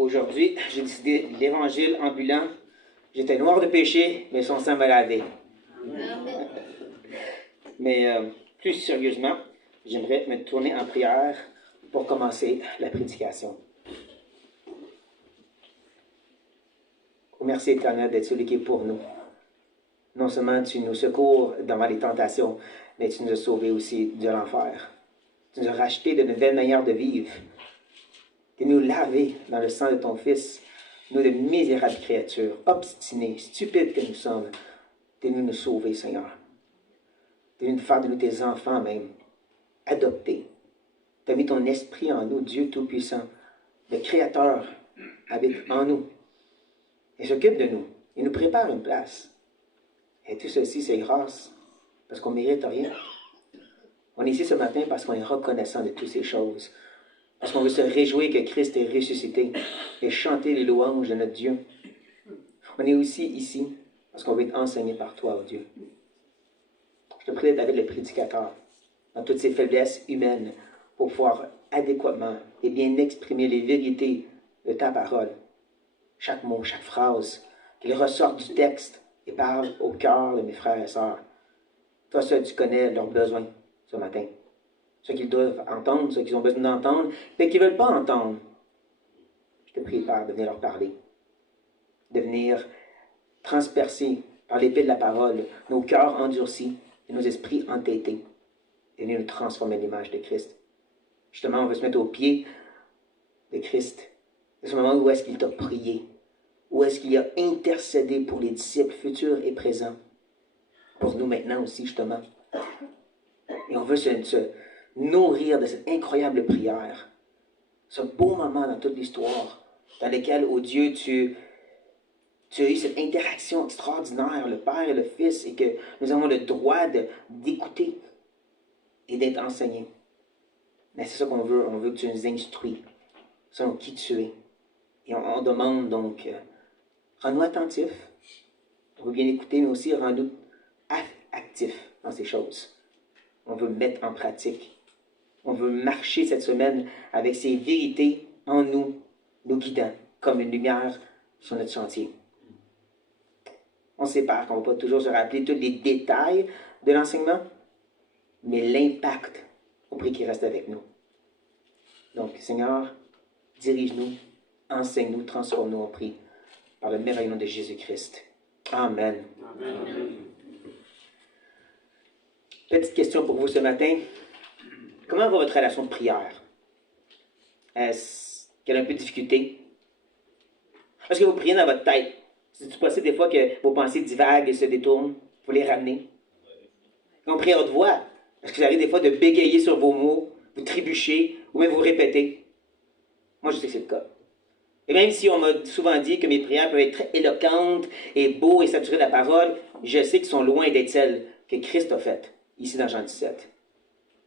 Aujourd'hui, j'ai décidé l'évangile ambulant. J'étais noir de péché, mais son sang m'a lavé. Mais plus sérieusement, j'aimerais me tourner en prière pour commencer la prédication. Merci éternel d'être celui qui est pour nous. Non seulement tu nous secours devant les tentations, mais tu nous as sauvés aussi de l'enfer. Tu nous as rachetés de nouvelles manières de vivre. Tu nous laver dans le sang de ton Fils, nous de misérables créatures, obstinés, stupides que nous sommes. Tu es venu nous sauver, Seigneur. Tu es venu faire de nous tes enfants même, adoptés. Tu as mis ton esprit en nous, Dieu Tout-Puissant. Le Créateur habite en nous. Il s'occupe de nous. Il nous prépare une place. Et tout ceci, c'est grâce, parce qu'on ne mérite rien. On est ici ce matin parce qu'on est reconnaissant de toutes ces choses. Parce qu'on veut se réjouir que Christ est ressuscité et chanter les louanges de notre Dieu. On est aussi ici parce qu'on veut être enseigné par toi, oh Dieu. Je te prie d'être avec le prédicateur dans toutes ses faiblesses humaines pour pouvoir adéquatement et bien exprimer les vérités de ta parole. Chaque mot, chaque phrase, qu'il ressorte du texte et parle au cœur de mes frères et sœurs. Toi seul, tu connais leurs besoins ce matin. Ceux qu'ils doivent entendre, ceux qu'ils ont besoin d'entendre, mais qui ne veulent pas entendre. Je te prie, Père, de venir leur parler. De venir transpercer par l'épée de la parole nos cœurs endurcis et nos esprits entêtés. Et venir nous transformer l'image de Christ. Justement, on veut se mettre au pied de Christ. C'est ce moment où est-ce qu'il t'a prié. Où est-ce qu'il a intercédé pour les disciples futurs et présents. Pour nous maintenant aussi, justement. Et on veut se nourrir de cette incroyable prière. Ce beau moment dans toute l'histoire, dans lequel, oh Dieu, tu as eu cette interaction extraordinaire, le Père et le Fils, et que nous avons le droit d'écouter et d'être enseignés. Mais c'est ça qu'on veut. On veut que tu nous instruis selon qui tu es. Et on demande donc, rends-nous attentifs. On veut bien écouter, mais aussi rends-nous actifs dans ces choses. On veut mettre en pratique. On veut marcher cette semaine avec ces vérités en nous, nous guidant comme une lumière sur notre chantier. On sépare qu'on ne va pas toujours se rappeler tous les détails de l'enseignement, mais l'impact, on prie qu'il reste avec nous. Donc, Seigneur, dirige-nous, enseigne-nous, transforme-nous, on prie, par le merveilleux nom de Jésus-Christ. Amen. Amen. Petite question pour vous ce matin. Comment va votre relation de prière? Est-ce qu'elle a un peu de difficulté? Est-ce que vous priez dans votre tête? C'est-tu possible des fois que vos pensées divaguent et se détournent? Vous les ramenez? Quand on prie à haute voix, est-ce que vous arrive des fois de bégayer sur vos mots, vous trébuchez, ou même vous répétez? Moi, je sais que c'est le cas. Et même si on m'a souvent dit que mes prières peuvent être très éloquentes et beaux et saturées de la parole, je sais qu'elles sont loin d'être celles que Christ a faites, ici dans Jean 17.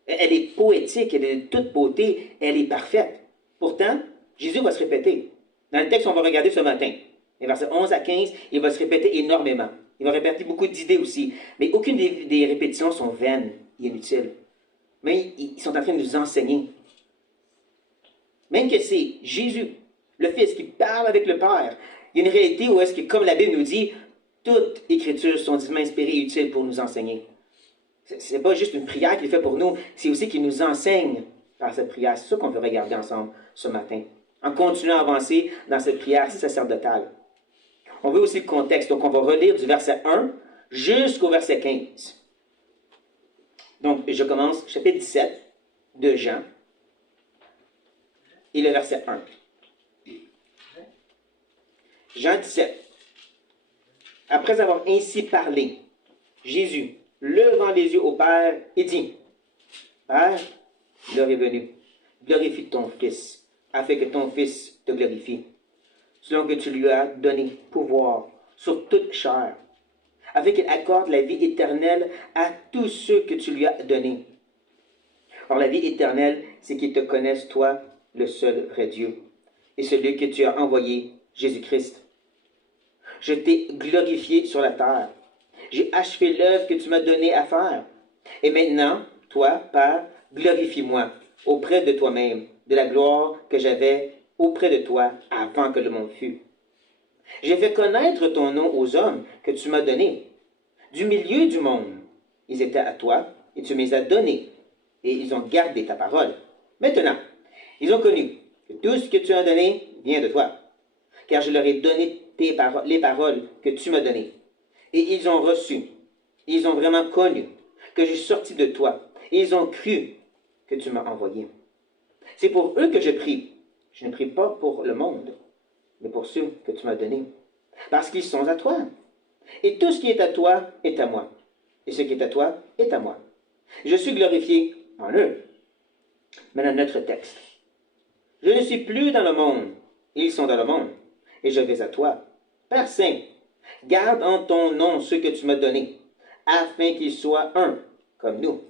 Elle est poétique, elle est de toute beauté, elle est parfaite. Pourtant, Jésus va se répéter. Dans le texte qu'on va regarder ce matin, les versets 11 à 15, il va se répéter énormément. Il va répéter beaucoup d'idées aussi. Mais aucune des répétitions sont vaines et inutiles. Mais ils sont en train de nous enseigner. Même que c'est Jésus, le Fils, qui parle avec le Père. Il y a une réalité où est-ce que, comme la Bible nous dit, toutes Écritures sont divinement inspirées et utiles pour nous enseigner. Ce n'est pas juste une prière qu'il fait pour nous, c'est aussi qu'il nous enseigne par cette prière. C'est ça qu'on veut regarder ensemble ce matin, en continuant à avancer dans cette prière sacerdotale. On veut aussi le contexte, donc on va relire du verset 1 jusqu'au verset 15. Donc, je commence, chapitre 17 de Jean, et le verset 1. Jean 17. Après avoir ainsi parlé, Jésus, levant les yeux au Père, et dit, Père, l'heure est venue, glorifie ton Fils, afin que ton Fils te glorifie, selon que tu lui as donné pouvoir sur toute chair, afin qu'il accorde la vie éternelle à tous ceux que tu lui as donnés. Or, la vie éternelle, c'est qu'ils te connaissent, toi, le seul vrai Dieu, et celui que tu as envoyé, Jésus-Christ. Je t'ai glorifié sur la terre. J'ai achevé l'œuvre que tu m'as donnée à faire. Et maintenant, toi, Père, glorifie-moi auprès de toi-même, de la gloire que j'avais auprès de toi avant que le monde fût. J'ai fait connaître ton nom aux hommes que tu m'as donnés. Du milieu du monde, ils étaient à toi et tu me les as donnés, et ils ont gardé ta parole. Maintenant, ils ont connu que tout ce que tu as donné vient de toi, car je leur ai donné les paroles que tu m'as données. Et ils ont reçu, ils ont vraiment connu que je suis sorti de toi, et ils ont cru que tu m'as envoyé. C'est pour eux que je prie. Je ne prie pas pour le monde, mais pour ceux que tu m'as donnés, parce qu'ils sont à toi. Et tout ce qui est à toi est à moi, et ce qui est à toi est à moi. Je suis glorifié en eux. Maintenant, notre texte. Je ne suis plus dans le monde, ils sont dans le monde, et je vais à toi. Père Saint, garde en ton nom ceux que tu m'as donnés, afin qu'ils soient un, comme nous.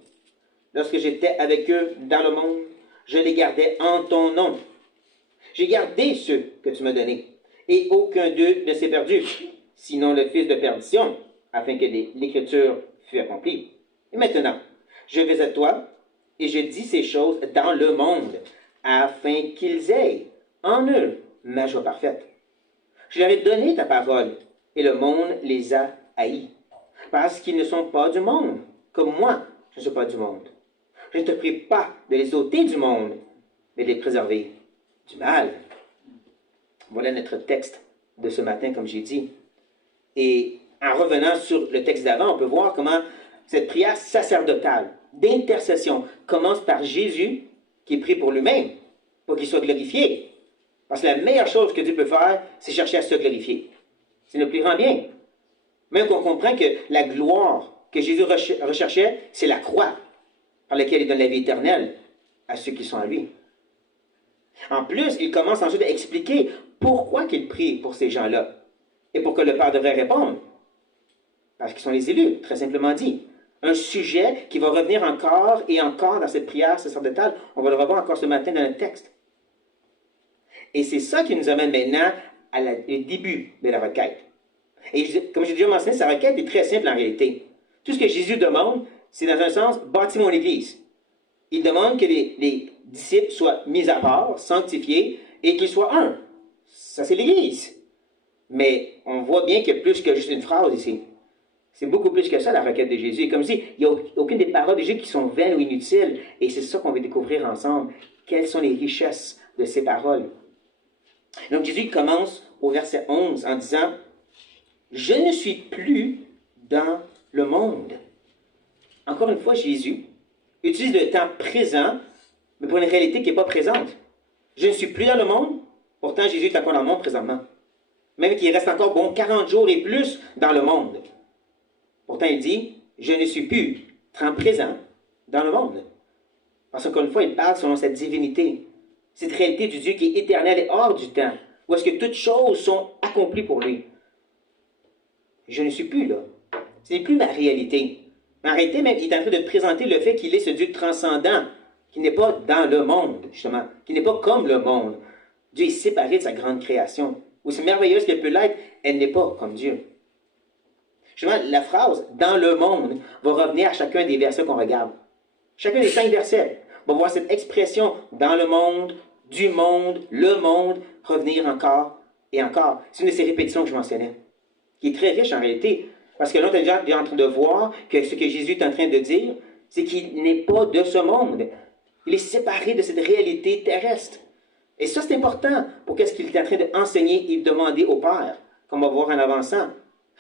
Lorsque j'étais avec eux dans le monde, je les gardais en ton nom. J'ai gardé ceux que tu m'as donnés, et aucun d'eux ne s'est perdu, sinon le fils de perdition, afin que l'écriture fût accomplie. Et maintenant, je vais à toi, et je dis ces choses dans le monde, afin qu'ils aient en eux ma joie parfaite. Je leur ai donné ta parole, et le monde les a haïs, parce qu'ils ne sont pas du monde, comme moi, je ne suis pas du monde. Je ne te prie pas de les ôter du monde, mais de les préserver du mal. Voilà notre texte de ce matin, comme j'ai dit. Et en revenant sur le texte d'avant, on peut voir comment cette prière sacerdotale d'intercession commence par Jésus, qui prie pour lui-même, pour qu'il soit glorifié. Parce que la meilleure chose que Dieu peut faire, c'est chercher à se glorifier. C'est le plus grand bien. Même qu'on comprend que la gloire que Jésus recherchait, c'est la croix, par laquelle il donne la vie éternelle à ceux qui sont à lui. En plus, il commence ensuite à expliquer pourquoi il prie pour ces gens-là et pourquoi le Père devrait répondre. Parce qu'ils sont les élus, très simplement dit. Un sujet qui va revenir encore et encore dans cette prière sacerdotale. On va le revoir encore ce matin dans le texte. Et c'est ça qui nous amène maintenant au début de la requête. Et comme j'ai déjà mentionné, sa requête est très simple en réalité. Tout ce que Jésus demande, c'est dans un sens, bâtis mon Église. Il demande que les disciples soient mis à part, sanctifiés, et qu'ils soient un. Ça, c'est l'Église. Mais on voit bien qu'il y a plus que juste une phrase ici. C'est beaucoup plus que ça, la requête de Jésus. Et comme si il n'y a aucune des paroles de Jésus qui sont vaines ou inutiles. Et c'est ça qu'on va découvrir ensemble. Quelles sont les richesses de ces paroles? Donc Jésus commence au verset 11 en disant « Je ne suis plus dans le monde ». Encore une fois, Jésus utilise le temps présent, mais pour une réalité qui n'est pas présente. Je ne suis plus dans le monde, pourtant Jésus est encore dans le monde présentement. Même qu'il reste encore 40 jours et plus dans le monde. Pourtant, il dit, je ne suis plus temps présent dans le monde. Parce qu'encore une fois, il parle selon cette divinité, cette réalité du Dieu qui est éternel et hors du temps, où est-ce que toutes choses sont accomplies pour lui. Je ne suis plus là. Ce n'est plus ma réalité. En réalité, même, il est en train de présenter le fait qu'il est ce Dieu transcendant, qui n'est pas dans le monde, justement, qui n'est pas comme le monde. Dieu est séparé de sa grande création. Aussi merveilleuse qu'elle peut l'être, elle n'est pas comme Dieu. Justement, la phrase « dans le monde » va revenir à chacun des versets qu'on regarde. Chacun des 5 versets va voir cette expression « dans le monde »,« du monde »,« le monde » revenir encore et encore. C'est une de ces répétitions que je mentionnais, qui est très riche en réalité. Parce que là, on est déjà en train de voir que ce que Jésus est en train de dire, c'est qu'il n'est pas de ce monde. Il est séparé de cette réalité terrestre. Et ça, c'est important pour qu'est-ce qu'il est en train d'enseigner et de demander au Père, comme on va voir en avançant.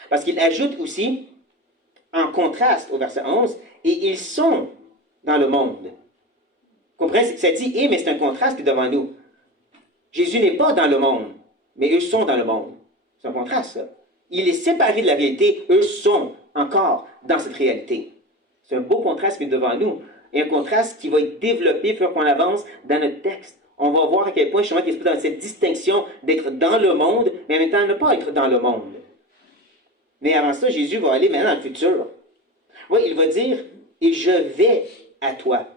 Parce qu'il ajoute aussi, en contraste au verset 11, « et ils sont dans le monde ». Comprenez? Ça dit « et », mais c'est un contraste qui est devant nous. Jésus n'est pas dans le monde, mais eux sont dans le monde. C'est un contraste, ça. Il est séparé de la réalité, eux sont encore dans cette réalité. C'est un beau contraste qui est devant nous, et un contraste qui va être développé plus qu'on avance dans notre texte. On va voir à quel point, justement, qu'il y a cette distinction d'être dans le monde, mais en même temps ne pas être dans le monde. Mais avant ça, Jésus va aller maintenant dans le futur. Oui, il va dire « et je vais à toi ».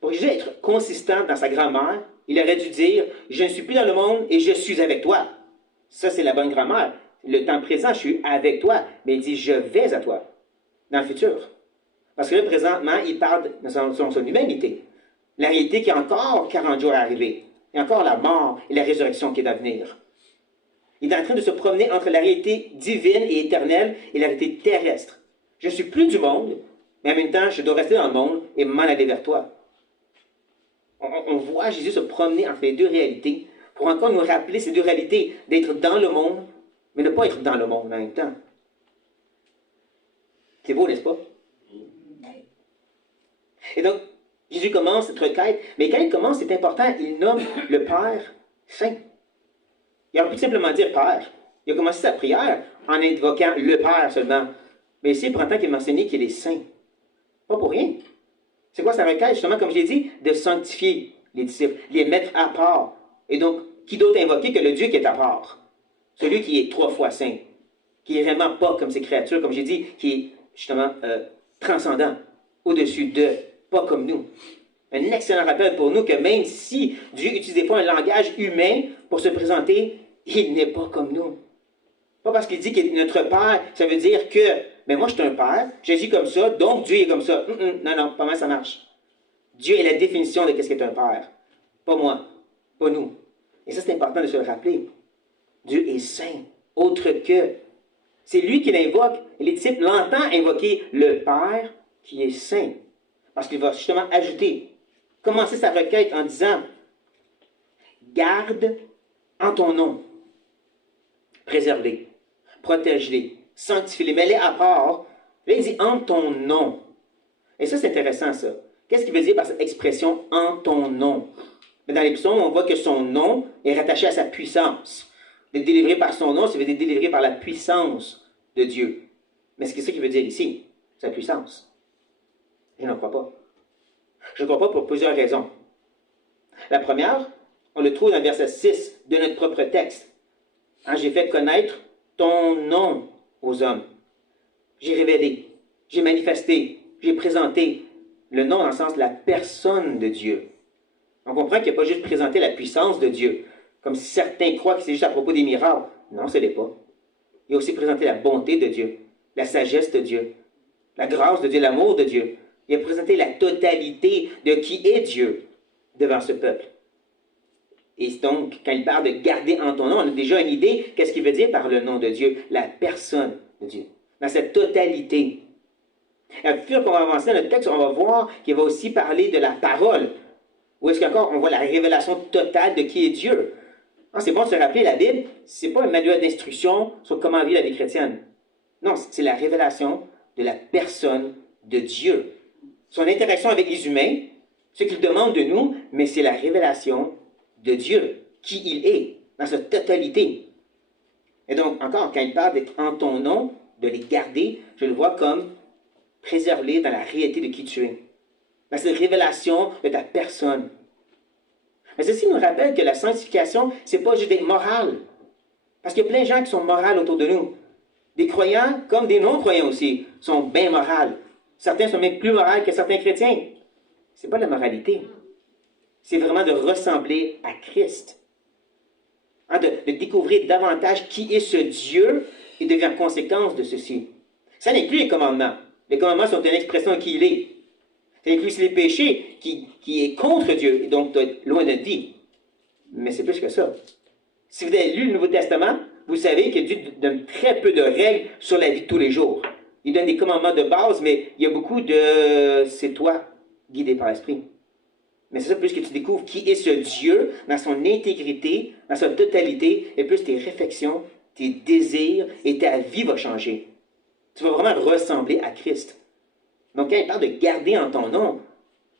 Pour Jésus être consistant dans sa grammaire, il aurait dû dire « je ne suis plus dans le monde et je suis avec toi ». Ça, c'est la bonne grammaire. Le temps présent, je suis avec toi, mais il dit « je vais à toi » dans le futur. Parce que là, présentement, il parle de son humanité. La réalité qui a encore 40 jours à arriver. Il et encore la mort et la résurrection qui est à venir. Il est en train de se promener entre la réalité divine et éternelle et la réalité terrestre. Je ne suis plus du monde, mais en même temps, je dois rester dans le monde et m'en aller vers toi. On voit Jésus se promener entre les deux réalités pour encore nous rappeler ces deux réalités, d'être dans le monde, mais ne pas être dans le monde en même temps. C'est beau, n'est-ce pas? Et donc, Jésus commence cette requête, mais quand il commence, c'est important, il nomme le Père Saint. Il aurait pu simplement dire Père. Il a commencé sa prière en invoquant le Père seulement. Mais ici, il prend le temps qu'il mentionne qu'il est saint. Pas pour rien. C'est quoi sa requête? Justement, comme je l'ai dit, de sanctifier les disciples, les mettre à part. Et donc, qui d'autre invoquer que le Dieu qui est à part? Celui qui est 3 fois saint, qui est vraiment pas comme ces créatures, comme j'ai dit, qui est justement transcendant, au-dessus de, pas comme nous. Un excellent rappel pour nous que même si Dieu n'utilisait pas un langage humain pour se présenter, il n'est pas comme nous. Pas parce qu'il dit qu'il est notre Père, ça veut dire que, mais moi je suis un Père, j'agis comme ça, donc Dieu est comme ça. Non, non, pas mal ça marche. Dieu est la définition de qu'est-ce qu'est un Père. Pas moi, pas nous. Et ça c'est important de se le rappeler. Dieu est saint, autre que. C'est lui qui l'invoque, et les disciples l'entendent invoquer le Père qui est saint. Parce qu'il va justement ajouter, commencer sa requête en disant, garde en ton nom, préserve-les, protège-les, sanctifie-les, mets-les à part. Là, il dit en ton nom. Et ça, c'est intéressant, ça. Qu'est-ce qu'il veut dire par cette expression en ton nom? Dans les psaumes, on voit que son nom est rattaché à sa puissance. D'être délivré par son nom, ça veut dire délivré par la puissance de Dieu. Mais c'est ça qu'il veut dire ici, sa puissance. Je n'en crois pas. Je ne crois pas pour plusieurs raisons. La première, on le trouve dans le verset 6 de notre propre texte. J'ai fait connaître ton nom aux hommes. J'ai révélé, j'ai manifesté, j'ai présenté le nom dans le sens de la personne de Dieu. On comprend qu'il n'a pas juste présenté la puissance de Dieu, comme si certains croient que c'est juste à propos des miracles. Non, ce n'est pas. Il a aussi présenté la bonté de Dieu, la sagesse de Dieu, la grâce de Dieu, l'amour de Dieu. Il a présenté la totalité de qui est Dieu devant ce peuple. Et donc, quand il parle de garder en ton nom, on a déjà une idée qu'est-ce qu'il veut dire par le nom de Dieu, la personne de Dieu, dans cette totalité. Et à mesure qu'on va avancer dans notre texte, on va voir qu'il va aussi parler de la parole. Où est-ce qu'encore on voit la révélation totale de qui est Dieu. C'est bon de se rappeler, la Bible, ce n'est pas un manuel d'instruction sur comment vivre la vie chrétienne. Non, c'est la révélation de la personne de Dieu. Son interaction avec les humains, ce qu'il demande de nous, mais c'est la révélation de Dieu, qui il est, dans sa totalité. Et donc, encore, quand il parle d'être en ton nom, de les garder, je le vois comme préserver dans la réalité de qui tu es. Dans cette révélation de ta personne. Mais ceci nous rappelle que la sanctification, c'est pas juste d'être moral. Parce qu'il y a plein de gens qui sont moraux autour de nous. Des croyants, comme des non-croyants aussi, sont bien moraux. Certains sont même plus moraux que certains chrétiens. C'est pas la moralité. C'est vraiment de ressembler à Christ. De découvrir davantage qui est ce Dieu et devenir conséquence de ceci. Ça n'inclut les commandements. Les commandements sont une expression de qui il est. Ça inclut les péchés qui est contre Dieu et donc doit être loin de notre vie. Mais c'est plus que ça. Si vous avez lu le Nouveau Testament, vous savez que Dieu donne très peu de règles sur la vie de tous les jours. Il donne des commandements de base, mais il y a beaucoup de « c'est toi, guidé par l'Esprit ». Mais c'est ça, plus que tu découvres qui est ce Dieu dans son intégrité, dans sa totalité, et plus tes réflexions, tes désirs et ta vie va changer. Tu vas vraiment ressembler à Christ. Donc quand il parle de garder en ton nom,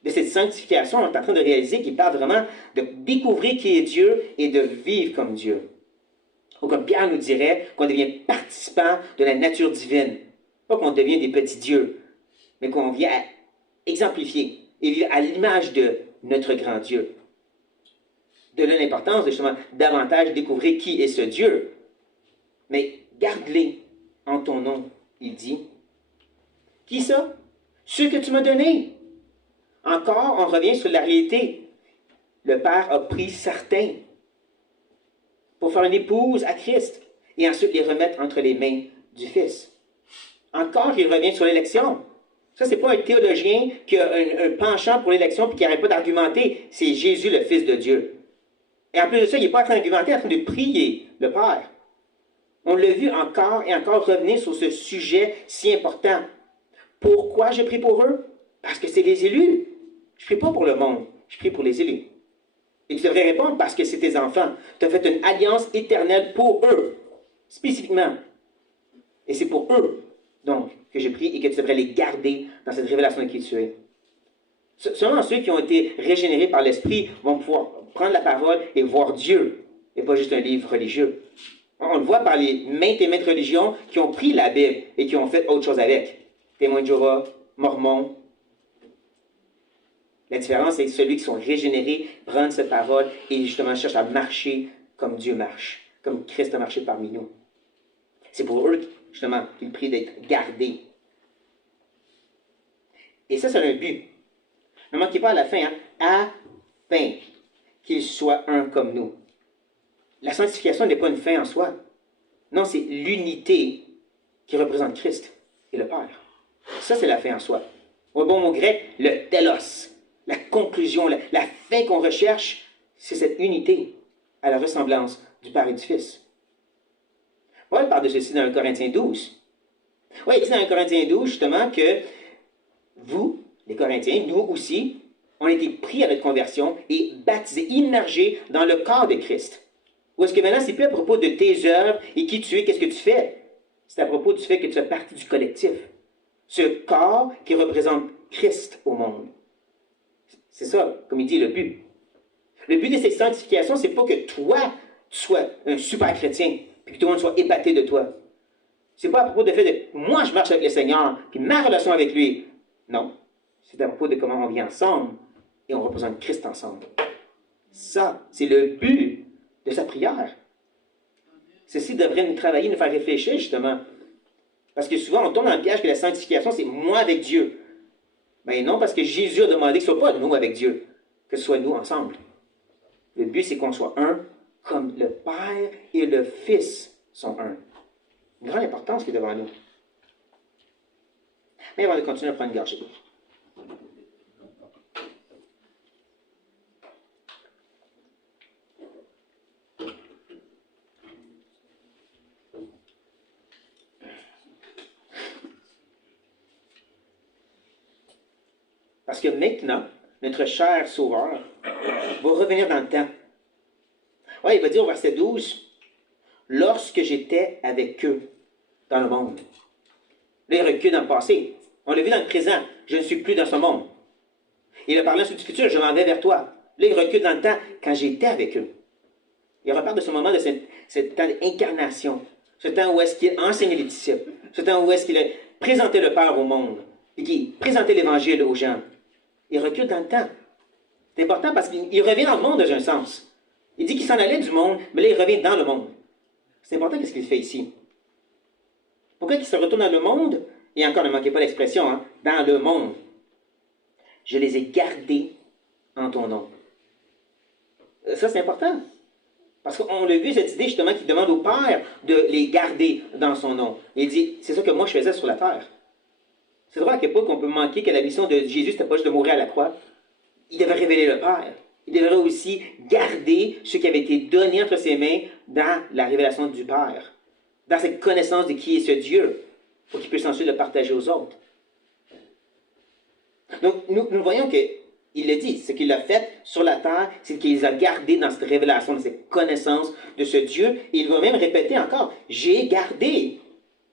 de cette sanctification, on est en train de réaliser qu'il parle vraiment de découvrir qui est Dieu et de vivre comme Dieu. Ou comme Pierre nous dirait, qu'on devient participant de la nature divine. Pas qu'on devient des petits dieux, mais qu'on vient à exemplifier et vivre à l'image de notre grand Dieu. De là l'importance de justement davantage découvrir qui est ce Dieu. Mais garde-les en ton nom, il dit. Qui ça? Ceux que tu m'as donnés. Encore, on revient sur la réalité. Le Père a pris certains pour faire une épouse à Christ et ensuite les remettre entre les mains du Fils. Encore, il revient sur l'élection. Ça, ce n'est pas un théologien qui a un penchant pour l'élection et qui n'arrête pas d'argumenter. C'est Jésus, le Fils de Dieu. Et en plus de ça, il n'est pas en train d'argumenter, il est en train de prier le Père. On l'a vu encore et encore revenir sur ce sujet si important. Pourquoi je prie pour eux? Parce que c'est les élus. Je ne prie pas pour le monde, je prie pour les élus. Et tu devrais répondre parce que c'est tes enfants. Tu as fait une alliance éternelle pour eux, spécifiquement. Et c'est pour eux, donc, que je prie et que tu devrais les garder dans cette révélation de qui tu es. Seulement ceux qui ont été régénérés par l'Esprit vont pouvoir prendre la parole et voir Dieu, et pas juste un livre religieux. On le voit par les maintes et maintes religions qui ont pris la Bible et qui ont fait autre chose avec. Témoins de Jéhovah, Mormons. La différence, c'est que celui qui sont régénérés prennent cette parole et justement cherchent à marcher comme Dieu marche, comme Christ a marché parmi nous. C'est pour eux, justement, qu'il prie d'être gardés. Et ça, c'est un but. Ne manquez pas à la fin, afin qu'ils soient un comme nous. La sanctification n'est pas une fin en soi. Non, c'est l'unité qui représente Christ et le Père. Ça, c'est la fin en soi. Au bon mot grec, le telos, la conclusion, la fin qu'on recherche, c'est cette unité à la ressemblance du Père et du Fils. Paul parle de ceci dans 1 Corinthiens 12. Oui, il dit dans 1 Corinthiens 12, justement, que vous, les Corinthiens, nous aussi, on a été pris à notre conversion et baptisés, immergés dans le corps de Christ. Ou est-ce que maintenant, c'est plus à propos de tes œuvres et qui tu es, qu'est-ce que tu fais? C'est à propos du fait que tu fais partie du collectif. Ce corps qui représente Christ au monde. C'est ça, comme il dit, le but. Le but de cette sanctification, c'est pas que toi, tu sois un super chrétien, puis que tout le monde soit épaté de toi. C'est pas à propos du fait de moi, je marche avec le Seigneur, puis ma relation avec lui. Non. C'est à propos de comment on vit ensemble et on représente Christ ensemble. Ça, c'est le but de sa prière. Ceci devrait nous travailler, nous faire réfléchir, justement. Parce que souvent, on tombe dans le piège que la sanctification, c'est moi avec Dieu. Mais non, parce que Jésus a demandé que ce ne soit pas nous avec Dieu, que ce soit nous ensemble. Le but, c'est qu'on soit un, comme le Père et le Fils sont un. Une grande importance qui est devant nous. Mais avant de continuer à prendre une gorgée. Parce que maintenant, notre cher Sauveur va revenir dans le temps. Ouais, il va dire au verset 12, « Lorsque j'étais avec eux dans le monde. » Là, il recule dans le passé. On l'a vu dans le présent. « Je ne suis plus dans ce monde. » Il a parlé ensuite du futur, « Je m'en vais vers toi. » Là, il recule dans le temps, quand j'étais avec eux. Il reparle de ce moment, de ce temps d'incarnation. Ce temps où est-ce qu'il enseignait les disciples. Ce temps où est-ce qu'il a présenté le Père au monde. Et qu'il présentait l'Évangile aux gens. Il recule dans le temps. C'est important parce qu'il revient dans le monde dans un sens. Il dit qu'il s'en allait du monde, mais là, il revient dans le monde. C'est important qu'est-ce qu'il fait ici. Pourquoi il se retourne dans le monde? Et encore, ne manquez pas l'expression, dans le monde. Je les ai gardés en ton nom. Ça, c'est important. Parce qu'on l'a vu, cette idée, justement, qui demande au Père de les garder dans son nom. Il dit, c'est ça que moi, je faisais sur la terre. C'est drôle à quel point qu'on peut manquer que la mission de Jésus, c'était pas juste de mourir à la croix. Il devait révéler le Père. Il devrait aussi garder ce qui avait été donné entre ses mains dans la révélation du Père. Dans cette connaissance de qui est ce Dieu, pour qu'il puisse ensuite le partager aux autres. Donc, nous voyons qu'il le dit, ce qu'il a fait sur la terre, c'est qu'il les a gardés dans cette révélation, dans cette connaissance de ce Dieu. Et il va même répéter encore, « J'ai gardé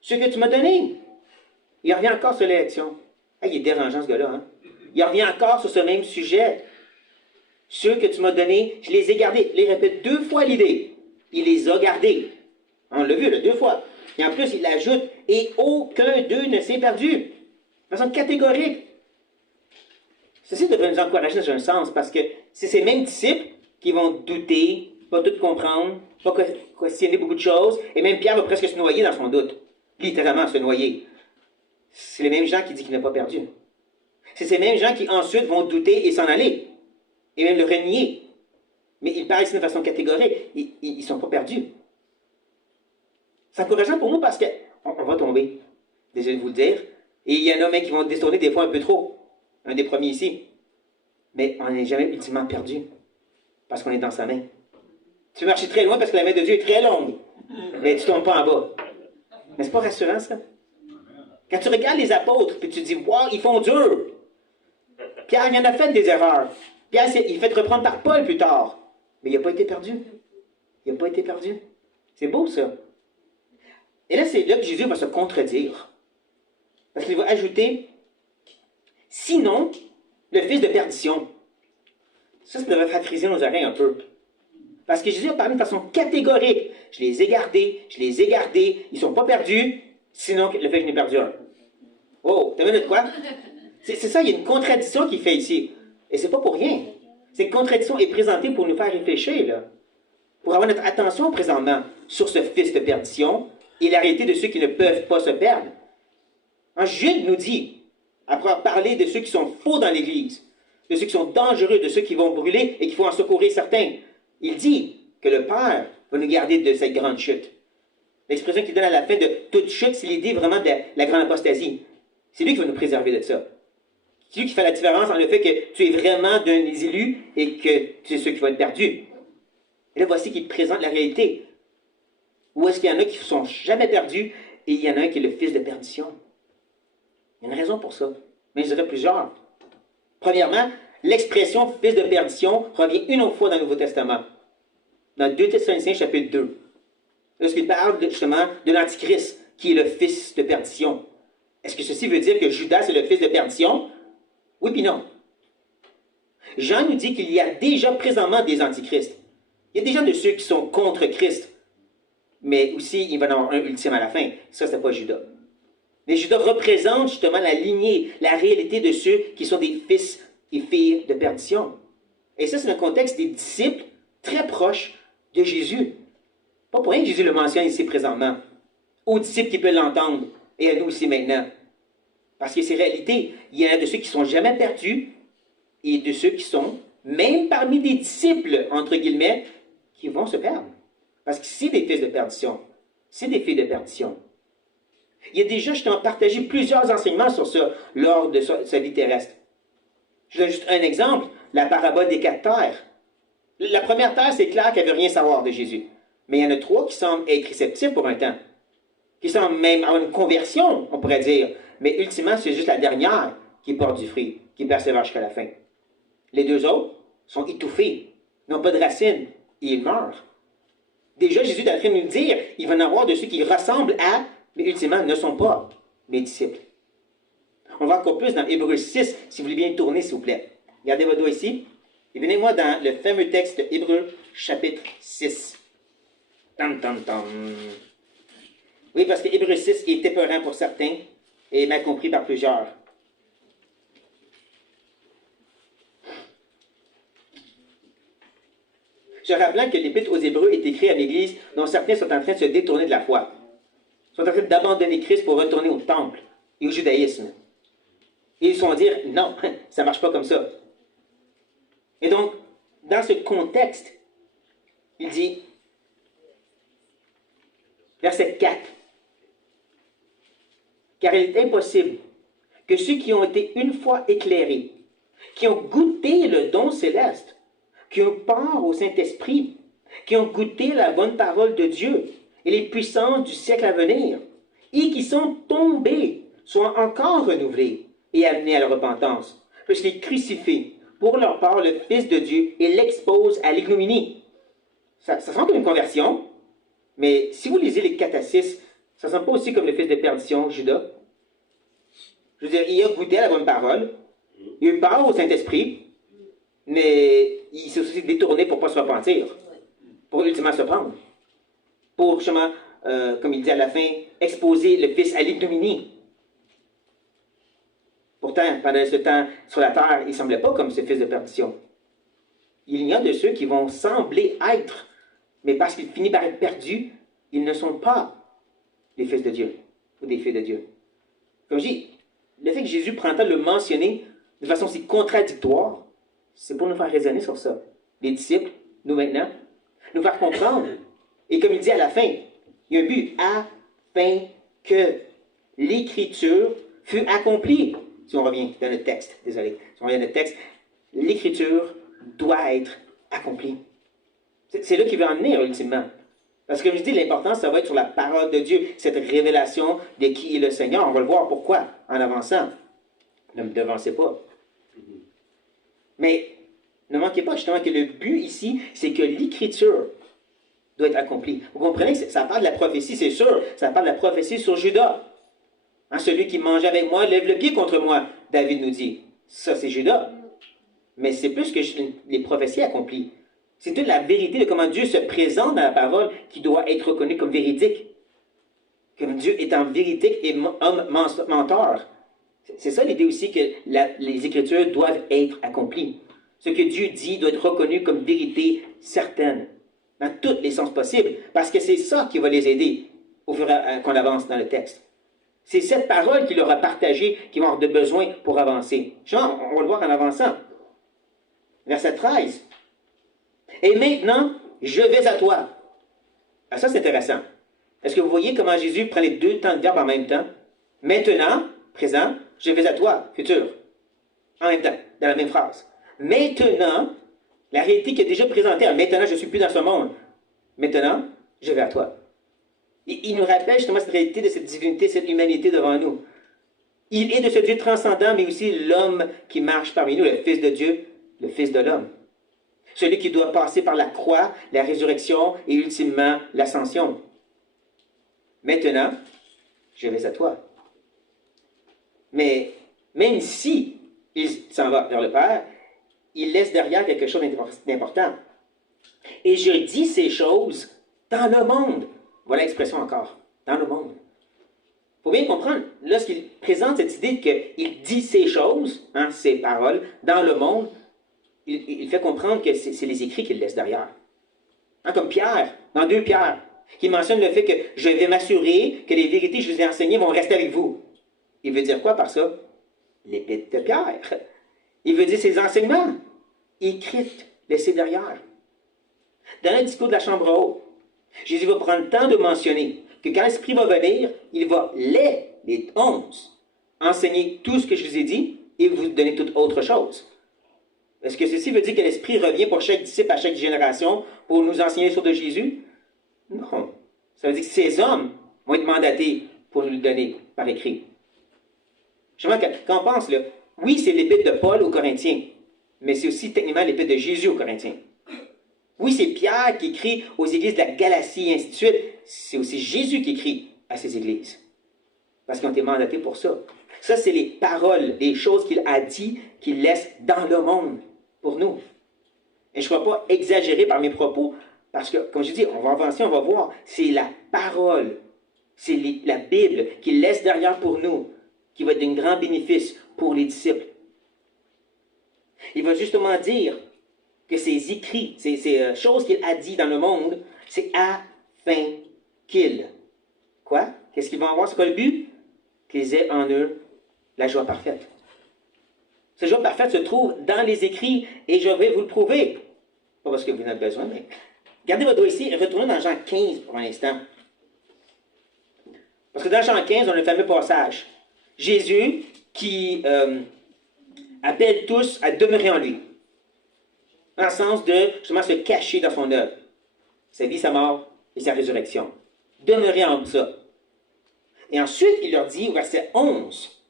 ce que tu m'as donné. » Il revient encore sur l'élection. Ah, il est dérangeant, ce gars-là. Il revient encore sur ce même sujet. Ceux que tu m'as donnés, je les ai gardés. Il répète 2 fois l'idée. Il les a gardés. On l'a vu, là, 2 fois. Et en plus, il ajoute, et aucun d'eux ne s'est perdu. De façon catégorique. Ceci devrait nous encourager dans un sens, parce que c'est ces mêmes disciples qui vont douter, pas tout comprendre, pas questionner beaucoup de choses, et même Pierre va presque se noyer dans son doute. Littéralement se noyer. C'est les mêmes gens qui disent qu'il n'a pas perdu. C'est ces mêmes gens qui ensuite vont douter et s'en aller, et même le renier. Mais ils parlent ici de façon catégorique. Ils ne sont pas perdus. C'est encourageant pour nous parce qu'on va tomber. Désolé de vous le dire. Et il y en a même qui vont détourner des fois un peu trop. Un des premiers ici. Mais on n'est jamais ultimement perdu. Parce qu'on est dans sa main. Tu veux marcher très loin parce que la main de Dieu est très longue. Mais tu ne tombes pas en bas. Mais c'est pas rassurant, ça? Quand tu regardes les apôtres, puis tu te dis, wow, ils font dur. Pierre, il en a fait des erreurs. Pierre, il fait reprendre par Paul plus tard. Mais il n'a pas été perdu. Il n'a pas été perdu. C'est beau, ça. Et là, c'est là que Jésus va se contredire. Parce qu'il va ajouter, sinon, le fils de perdition. Ça devrait faire friser nos oreilles un peu. Parce que Jésus a parlé de façon catégorique. Je les ai gardés, ils ne sont pas perdus, sinon le fait que je n'ai perdu un. Oh, t'as vu de quoi? C'est ça, il y a une contradiction qu'il fait ici. Et c'est pas pour rien. Cette contradiction est présentée pour nous faire réfléchir, là. Pour avoir notre attention présentement sur ce fils de perdition et la réalité de ceux qui ne peuvent pas se perdre. Jude nous dit, après avoir parlé de ceux qui sont faux dans l'Église, de ceux qui sont dangereux, de ceux qui vont brûler et qu'il faut en secourir certains, il dit que le Père va nous garder de cette grande chute. L'expression qu'il donne à la fin de toute chute, c'est l'idée vraiment de la grande apostasie. C'est lui qui va nous préserver de ça. C'est lui qui fait la différence entre le fait que tu es vraiment d'un des élus et que tu es ceux qui vont être perdus. Et là, voici qu'il présente la réalité. Où est-ce qu'il y en a qui ne sont jamais perdus et il y en a un qui est le fils de perdition. Il y a une raison pour ça. Mais je dirais plusieurs. Premièrement, l'expression fils de perdition revient une autre fois dans le Nouveau Testament. Dans 2 Thessaloniciens chapitre 2. Lorsqu'il parle justement de l'Antichrist, qui est le fils de perdition. Est-ce que ceci veut dire que Judas est le fils de perdition? Oui puis non. Jean nous dit qu'il y a déjà présentement des antichrists. Il y a déjà de ceux qui sont contre Christ. Mais aussi, il va y en avoir un ultime à la fin. Ça, c'est pas Judas. Mais Judas représente justement la lignée, la réalité de ceux qui sont des fils et filles de perdition. Et ça, c'est un contexte des disciples très proches de Jésus. Pas pour rien que Jésus le mentionne ici présentement. Aux disciples qui peuvent l'entendre, et à nous aussi maintenant. Parce que c'est réalité. Il y en a de ceux qui ne sont jamais perdus, et de ceux qui sont, même parmi des disciples, entre guillemets, qui vont se perdre. Parce que c'est des fils de perdition. C'est des filles de perdition. Il a déjà justement partagé plusieurs enseignements sur ça lors de sa vie terrestre. Je donne juste un exemple, la parabole des 4 terres. La première terre, c'est clair qu'elle ne veut rien savoir de Jésus. Mais il y en a 3 qui semblent être réceptifs pour un temps. Qui semblent même avoir une conversion, on pourrait dire. Mais ultimement, c'est juste la dernière qui porte du fruit, qui persévère jusqu'à la fin. Les 2 autres sont étouffés, n'ont pas de racines, et ils meurent. Déjà, Jésus est en train de nous dire, il va y en avoir de ceux qui ressemblent à, mais ultimement ne sont pas mes disciples. On va encore plus dans Hébreux 6, si vous voulez bien tourner, s'il vous plaît. Regardez votre doigt ici. Et venez-moi dans le fameux texte de Hébreux, chapitre 6. Tam, tam, tam. Oui, parce que Hébreux 6 est épeurant pour certains et mal compris par plusieurs. Je rappelle que l'Épître aux Hébreux est écrit à l'Église dont certains sont en train de se détourner de la foi. Ils sont en train d'abandonner Christ pour retourner au temple et au judaïsme. Et ils vont dire, non, ça ne marche pas comme ça. Et donc, dans ce contexte, il dit, verset 4, « Car il est impossible que ceux qui ont été une fois éclairés, qui ont goûté le don céleste, qui ont part au Saint-Esprit, qui ont goûté la bonne parole de Dieu et les puissances du siècle à venir, et qui sont tombés, soient encore renouvelés et amenés à la repentance, puisqu'ils crucifient pour leur part le Fils de Dieu et l'exposent à l'ignominie. » Ça semble une conversion, mais si vous lisez les 4 à 6, ça ne semble pas aussi comme le fils de perdition, Judas. Je veux dire, il a goûté à la bonne parole, il a eu part au Saint-Esprit, mais il s'est aussi détourné pour ne pas se repentir, pour ultimement se prendre. Pour, justement, comme il dit à la fin, exposer le Fils à l'ignominie. Pourtant, pendant ce temps sur la terre, il ne semblait pas comme ce fils de perdition. Il y a de ceux qui vont sembler être, mais parce qu'ils finissent par être perdus, ils ne sont pas des fils de Dieu ou des filles de Dieu. Comme je dis, le fait que Jésus prend le temps de le mentionner de façon si contradictoire, c'est pour nous faire raisonner sur ça. Les disciples, nous maintenant, nous faire comprendre. Et comme il dit à la fin, il y a un but, afin que l'Écriture fût accomplie. Si on revient dans notre texte, désolé, si on revient dans notre texte, l'Écriture doit être accomplie. C'est là qu'il veut en venir, ultimement. Parce que comme je dis, l'important, ça va être sur la parole de Dieu, cette révélation de qui est le Seigneur. On va le voir pourquoi, en avançant. Ne me devancez pas. Mais ne manquez pas justement que le but ici, c'est que l'Écriture doit être accomplie. Vous comprenez, ça parle de la prophétie, c'est sûr. Ça parle de la prophétie sur Judas. Hein, celui qui mange avec moi lève le pied contre moi, David nous dit. Ça, c'est Judas. Mais c'est plus que les prophéties accomplies. C'est toute la vérité de comment Dieu se présente dans la parole qui doit être reconnue comme véridique. Comme Dieu est en vérité et homme menteur. C'est ça l'idée aussi que les Écritures doivent être accomplies. Ce que Dieu dit doit être reconnu comme vérité certaine, dans tous les sens possibles, parce que c'est ça qui va les aider au fur et à mesure qu'on avance dans le texte. C'est cette parole qu'il leur a partagée qui va avoir de besoin pour avancer. Genre, on va le voir en avançant. Verset 13. Et maintenant, je vais à toi. Ah, ça, c'est intéressant. Est-ce que vous voyez comment Jésus prend les deux temps de verbe en même temps? Maintenant, présent, je vais à toi, futur. En même temps, dans la même phrase. Maintenant, la réalité qui est déjà présentée, maintenant, je ne suis plus dans ce monde. Maintenant, je vais à toi. Il nous rappelle justement cette réalité de cette divinité, cette humanité devant nous. Il est de ce Dieu transcendant, mais aussi l'homme qui marche parmi nous, le Fils de Dieu, le Fils de l'homme. Celui qui doit passer par la croix, la résurrection et ultimement l'ascension. Maintenant, je vais à toi. Mais même si il s'en va vers le Père, il laisse derrière quelque chose d'important. Et je dis ces choses dans le monde. Voilà l'expression encore, dans le monde. Il faut bien comprendre, lorsqu'il présente cette idée qu'il dit ces choses, hein, ces paroles, dans le monde, il fait comprendre que c'est les écrits qu'il laisse derrière. Hein, comme Pierre, dans 2 Pierre, qui mentionne le fait que je vais m'assurer que les vérités que je vous ai enseignées vont rester avec vous. Il veut dire quoi par ça? L'épître de Pierre. Il veut dire ses enseignements, écrits, laissés derrière. Dans le discours de la chambre haute, Jésus va prendre le temps de mentionner que quand l'Esprit va venir, il va les 11, enseigner tout ce que je vous ai dit et vous donner toute autre chose. Est-ce que ceci veut dire que l'Esprit revient pour chaque disciple à chaque génération pour nous enseigner sur de Jésus? Non. Ça veut dire que ces hommes vont être mandatés pour nous le donner par écrit. Justement, quand on pense, là, oui, c'est l'épître de Paul aux Corinthiens, mais c'est aussi techniquement l'épître de Jésus aux Corinthiens. Oui, c'est Pierre qui écrit aux églises de la Galatie et ainsi de suite. C'est aussi Jésus qui écrit à ces églises. Parce qu'ils ont été mandatés pour ça. Ça, c'est les paroles, les choses qu'il a dit, qu'il laisse dans le monde pour nous. Et je ne vais pas exagérer par mes propos, parce que, comme je dis, on va avancer, on va voir. C'est la parole, c'est la Bible qu'il laisse derrière pour nous, qui va être d'un grand bénéfice pour les disciples. Il va justement dire que ces écrits, ces choses qu'il a dit dans le monde, c'est afin qu'ils. Quoi? Qu'est-ce qu'ils vont avoir? C'est quoi le but? Qu'ils aient en eux la joie parfaite. Cette joie parfaite se trouve dans les écrits et je vais vous le prouver. Pas parce que vous en avez besoin, mais gardez votre doigt ici et retournez dans Jean 15 pour un instant. Parce que dans Jean 15, on a le fameux passage. Jésus qui appelle tous à demeurer en lui. Dans le sens de, justement, se cacher dans son œuvre. Sa vie, sa mort et sa résurrection. Demeurer en ça. Et ensuite, il leur dit, au verset 11,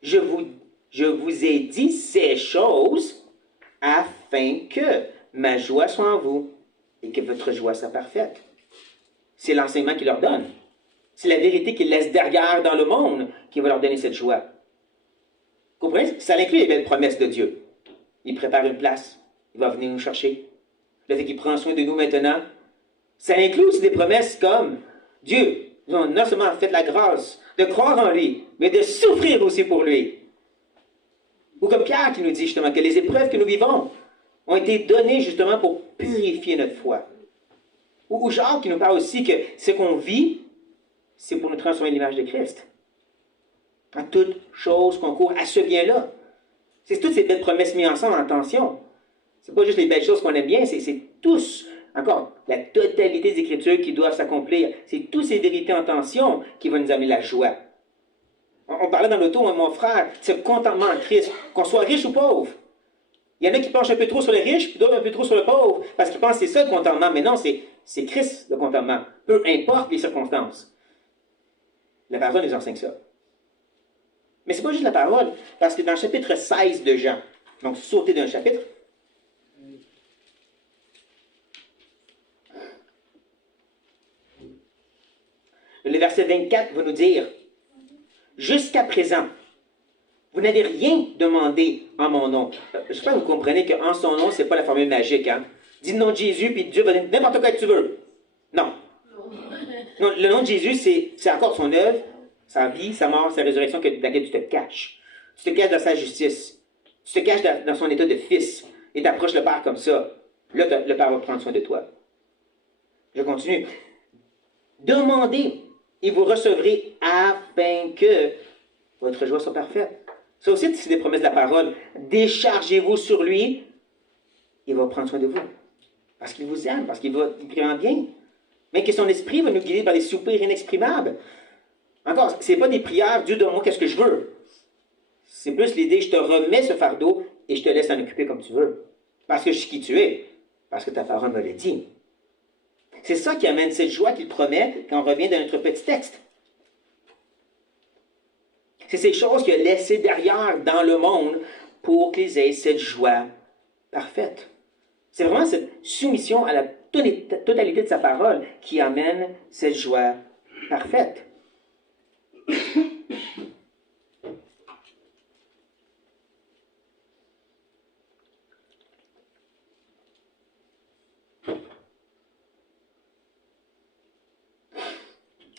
je vous ai dit ces choses afin que ma joie soit en vous et que votre joie soit parfaite. C'est l'enseignement qu'il leur donne. C'est la vérité qu'il laisse derrière dans le monde qui va leur donner cette joie. Vous comprenez? Ça inclut les belles promesses de Dieu. Il prépare une place. Il va venir nous chercher. Le fait qu'il prend soin de nous maintenant. Ça inclut aussi des promesses comme Dieu nous a non seulement fait la grâce de croire en lui, mais de souffrir aussi pour lui. Ou comme Pierre qui nous dit justement que les épreuves que nous vivons ont été données justement pour purifier notre foi. Ou Jacques qui nous parle aussi que ce qu'on vit, c'est pour nous transformer l'image de Christ. En toute chose concourt à ce bien-là. C'est toutes ces belles promesses mises ensemble en tension. Ce n'est pas juste les belles choses qu'on aime bien, c'est tous, encore, la totalité des Écritures qui doivent s'accomplir. C'est toutes ces vérités en tension qui vont nous amener la joie. On parlait dans l'auto, mon frère, ce contentement en Christ, qu'on soit riche ou pauvre. Il y en a qui penchent un peu trop sur les riches, puis d'autres un peu trop sur le pauvre, parce qu'ils pensent que c'est ça le contentement. Mais non, c'est Christ le contentement. Peu importe les circonstances. La parole nous enseigne ça. Mais c'est pas juste la parole, parce que dans le chapitre 16 de Jean, donc sauter d'un chapitre, le verset 24 va nous dire, jusqu'à présent, vous n'avez rien demandé en mon nom. J'espère que vous comprenez qu'en son nom, ce n'est pas la formule magique. Hein? Dis le nom de Jésus, puis Dieu va dire n'importe quoi que tu veux. Non. Non, le nom de Jésus, c'est encore son œuvre, sa vie, sa mort, sa résurrection, dans laquelle tu te caches. Tu te caches dans sa justice. Tu te caches dans son état de fils. Et tu approches le Père comme ça. Là, le Père va prendre soin de toi. Je continue. Demandez, et vous recevrez afin que votre joie soit parfaite. Ça aussi, c'est des promesses de la parole. Déchargez-vous sur lui, il va prendre soin de vous. Parce qu'il vous aime, parce qu'il prend bien. Mais que son esprit va nous guider par des soupirs inexprimables. Encore, ce n'est pas des prières, Dieu donne-moi qu'est-ce que je veux. C'est plus l'idée, je te remets ce fardeau et je te laisse en occuper comme tu veux. Parce que je suis qui tu es. Parce que ta parole me l'a dit. C'est ça qui amène cette joie qu'il promet quand on revient dans notre petit texte. C'est ces choses qu'il a laissées derrière dans le monde pour qu'ils aient cette joie parfaite. C'est vraiment cette soumission à la totalité de sa parole qui amène cette joie parfaite.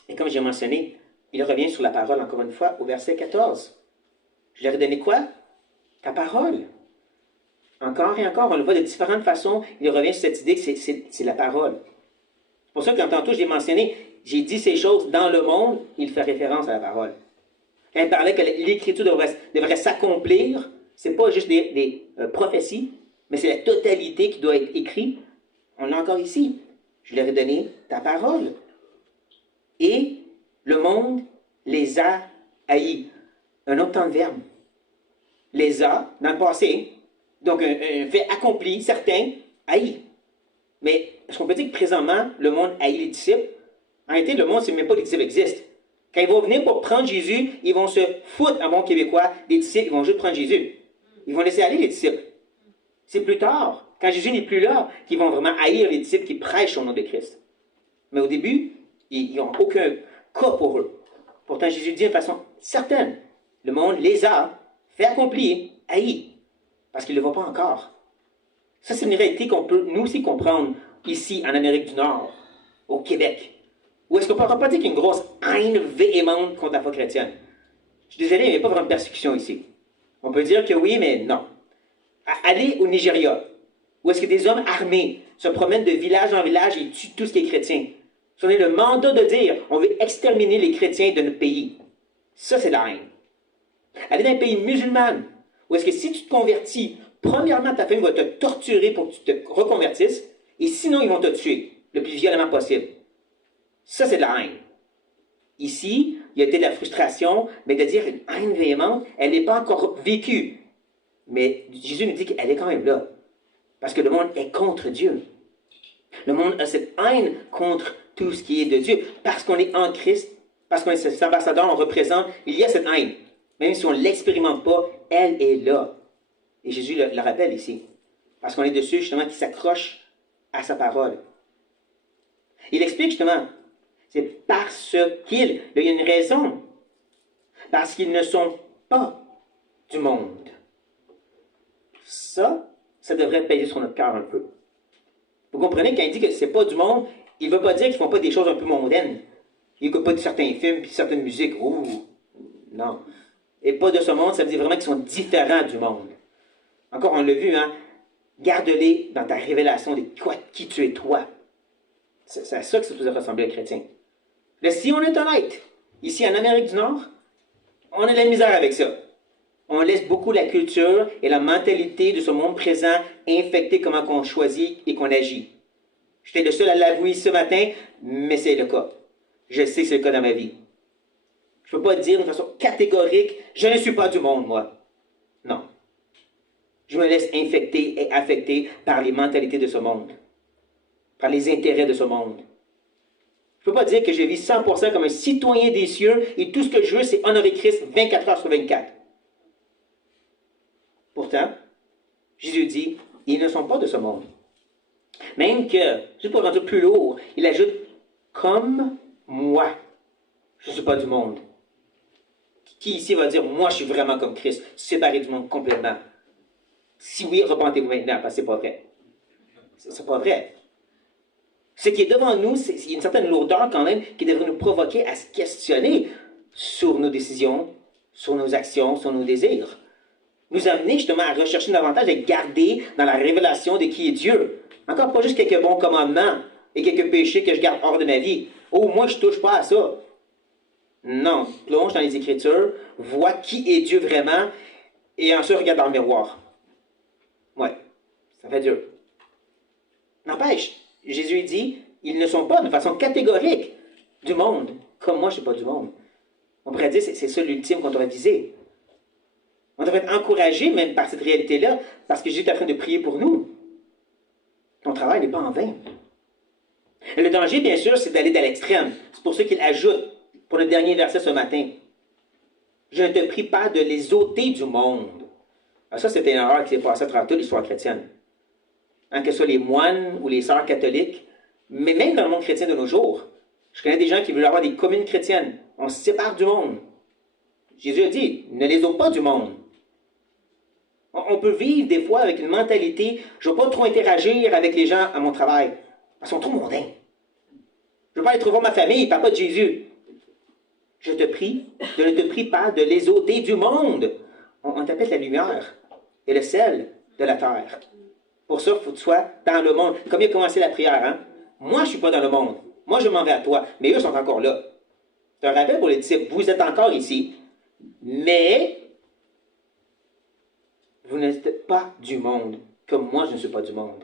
Et comme j'ai mentionné, il revient sur la parole encore une fois au verset 14. Je leur ai donné quoi? Ta parole. Encore et encore, on le voit de différentes façons. Il revient sur cette idée que c'est la parole. C'est pour ça que quand tantôt j'ai mentionné, j'ai dit ces choses dans le monde, il fait référence à la parole. Quand il parlait que l'Écriture devrait s'accomplir, ce n'est pas juste des prophéties, mais c'est la totalité qui doit être écrite. On l'a encore ici. Je leur ai donné ta parole. Et le monde les a haïs. Un autre temps de verbe. Les a, dans le passé, donc un fait accompli, certain, haïs. Mais est-ce qu'on peut dire que présentement, le monde haït les disciples? En réalité, le monde ne sait même pas que les disciples existent. Quand ils vont venir pour prendre Jésus, ils vont se foutre, en bon québécois, des disciples, ils vont juste prendre Jésus. Ils vont laisser aller les disciples. C'est plus tard, quand Jésus n'est plus là, qu'ils vont vraiment haïr les disciples qui prêchent au nom de Christ. Mais au début, ils n'ont aucun cas pour eux. Pourtant, Jésus dit de façon certaine, le monde les a fait accomplir, haïs, parce qu'ils ne le voient pas encore. Ça, c'est une réalité qu'on peut nous aussi comprendre ici, en Amérique du Nord, au Québec. Ou est-ce qu'on ne peut pas dire qu'il y a une grosse haine véhémente contre la foi chrétienne? Je suis désolé, il n'y a pas vraiment de persécution ici. On peut dire que oui, mais non. Allez au Nigeria, où est-ce que des hommes armés se promènent de village en village et tuent tout ce qui est chrétien. Si on a le mandat de dire, on veut exterminer les chrétiens de notre pays. Ça, c'est la haine. Allez dans un pays musulman, où est-ce que si tu te convertis, premièrement, ta famille va te torturer pour que tu te reconvertisses, et sinon, ils vont te tuer le plus violemment possible. Ça, c'est de la haine. Ici, il y a été de la frustration, mais de dire une haine véhémente, elle n'est pas encore vécue. Mais Jésus nous dit qu'elle est quand même là. Parce que le monde est contre Dieu. Le monde a cette haine contre tout ce qui est de Dieu. Parce qu'on est en Christ, parce qu'on est cet ambassadeur, on représente, il y a cette haine. Même si on ne l'expérimente pas, elle est là. Et Jésus le rappelle ici. Parce qu'on est dessus, justement, qui s'accroche à sa parole. Il explique justement, c'est parce qu'il, il y a une raison. Parce qu'ils ne sont pas du monde. Ça devrait peser sur notre cœur un peu. Vous comprenez, quand il dit que c'est pas du monde, il ne veut pas dire qu'ils ne font pas des choses un peu mondaines. Ils n'écoutent pas de certains films puis certaines musiques. Ouh, non. Et pas de ce monde, ça veut dire vraiment qu'ils sont différents du monde. Encore, on l'a vu, hein? Garde-les dans ta révélation de qui tu es toi. C'est à ça que ça peut ressembler aux chrétiens. Là, si on est honnête, ici en Amérique du Nord, on a de la misère avec ça. On laisse beaucoup la culture et la mentalité de ce monde présent infecter comment on choisit et qu'on agit. J'étais le seul à l'avouer ce matin, mais c'est le cas. Je sais que c'est le cas dans ma vie. Je ne peux pas dire de façon catégorique, je ne suis pas du monde, moi. Non. Je me laisse infecter et affecter par les mentalités de ce monde, par les intérêts de ce monde. Je ne peux pas dire que je vis 100% comme un citoyen des cieux et tout ce que je veux, c'est honorer Christ 24 heures sur 24. Pourtant, Jésus dit, ils ne sont pas de ce monde. Même que, juste pour rendre plus lourd, il ajoute, comme moi, je ne suis pas du monde. Qui ici va dire, moi je suis vraiment comme Christ, séparé du monde complètement? Si oui, repentez-vous maintenant, parce que ce n'est pas vrai. C'est pas vrai. Ce qui est devant nous, il y a une certaine lourdeur quand même qui devrait nous provoquer à se questionner sur nos décisions, sur nos actions, sur nos désirs. Nous amener justement à rechercher davantage et garder dans la révélation de qui est Dieu. Encore pas juste quelques bons commandements et quelques péchés que je garde hors de ma vie. Oh, moi je ne touche pas à ça. Non, plonge dans les Écritures, vois qui est Dieu vraiment et ensuite regarde dans le miroir. Ouais, ça fait dur. N'empêche, Jésus dit, ils ne sont pas de façon catégorique du monde, comme moi je ne suis pas du monde. On pourrait dire, c'est ça l'ultime qu'on devrait viser. On devrait être encouragé même par cette réalité-là, parce que Jésus est en train de prier pour nous. Ton travail n'est pas en vain. Et le danger, bien sûr, c'est d'aller dans l'extrême. C'est pour ça qu'il ajoute, pour le dernier verset ce matin, je ne te prie pas de les ôter du monde. Alors ça, c'était une erreur qui s'est passée à travers toute l'histoire chrétienne. Hein, que ce soit les moines ou les sœurs catholiques, mais même dans le monde chrétien de nos jours. Je connais des gens qui veulent avoir des communes chrétiennes. On se sépare du monde. Jésus a dit, ne les ôte pas du monde. On peut vivre des fois avec une mentalité, je ne veux pas trop interagir avec les gens à mon travail. Ils sont trop mondains. Je ne veux pas aller trop voir ma famille, papa de Jésus. Je te prie, je ne te prie pas de les ôter du monde. On t'appelle la lumière et le sel de la terre. Pour ça, il faut que tu sois dans le monde. Comme il a commencé la prière, hein? Moi, je ne suis pas dans le monde. Moi, je m'en vais à toi. Mais eux sont encore là. C'est un rappel pour les disciples. Vous êtes encore ici. Mais vous n'êtes pas du monde, comme moi, je ne suis pas du monde.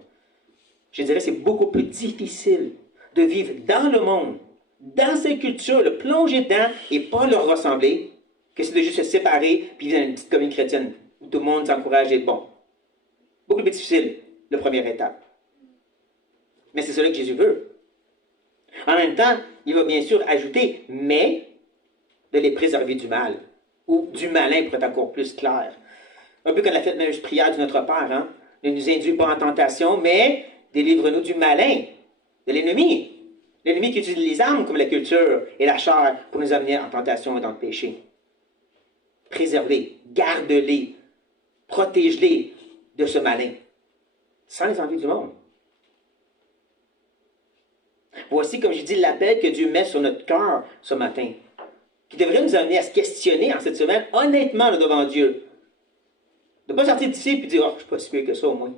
Je dirais que c'est beaucoup plus difficile de vivre dans le monde, dans cette culture, le plonger dedans et pas leur ressembler, que c'est de juste se séparer puis vivre dans une petite commune chrétienne où tout le monde s'encourage et bon. Beaucoup plus difficile, la première étape. Mais c'est cela que Jésus veut. En même temps, il va bien sûr ajouter, mais de les préserver du mal, ou du malin pour être encore plus clair. Un peu comme la fameuse prière de notre Père, hein? Ne nous induis pas en tentation, mais délivre-nous du malin, de l'ennemi. L'ennemi qui utilise les armes comme la culture et la chair pour nous amener en tentation et dans le péché. Préserve-les, garde-les, protège-les de ce malin, sans les envies du monde. Voici, comme je dis, l'appel que Dieu met sur notre cœur ce matin, qui devrait nous amener à se questionner en cette semaine, honnêtement, là, devant Dieu. De ne pas sortir d'ici et dire, oh, je ne suis pas si pire que ça au moins.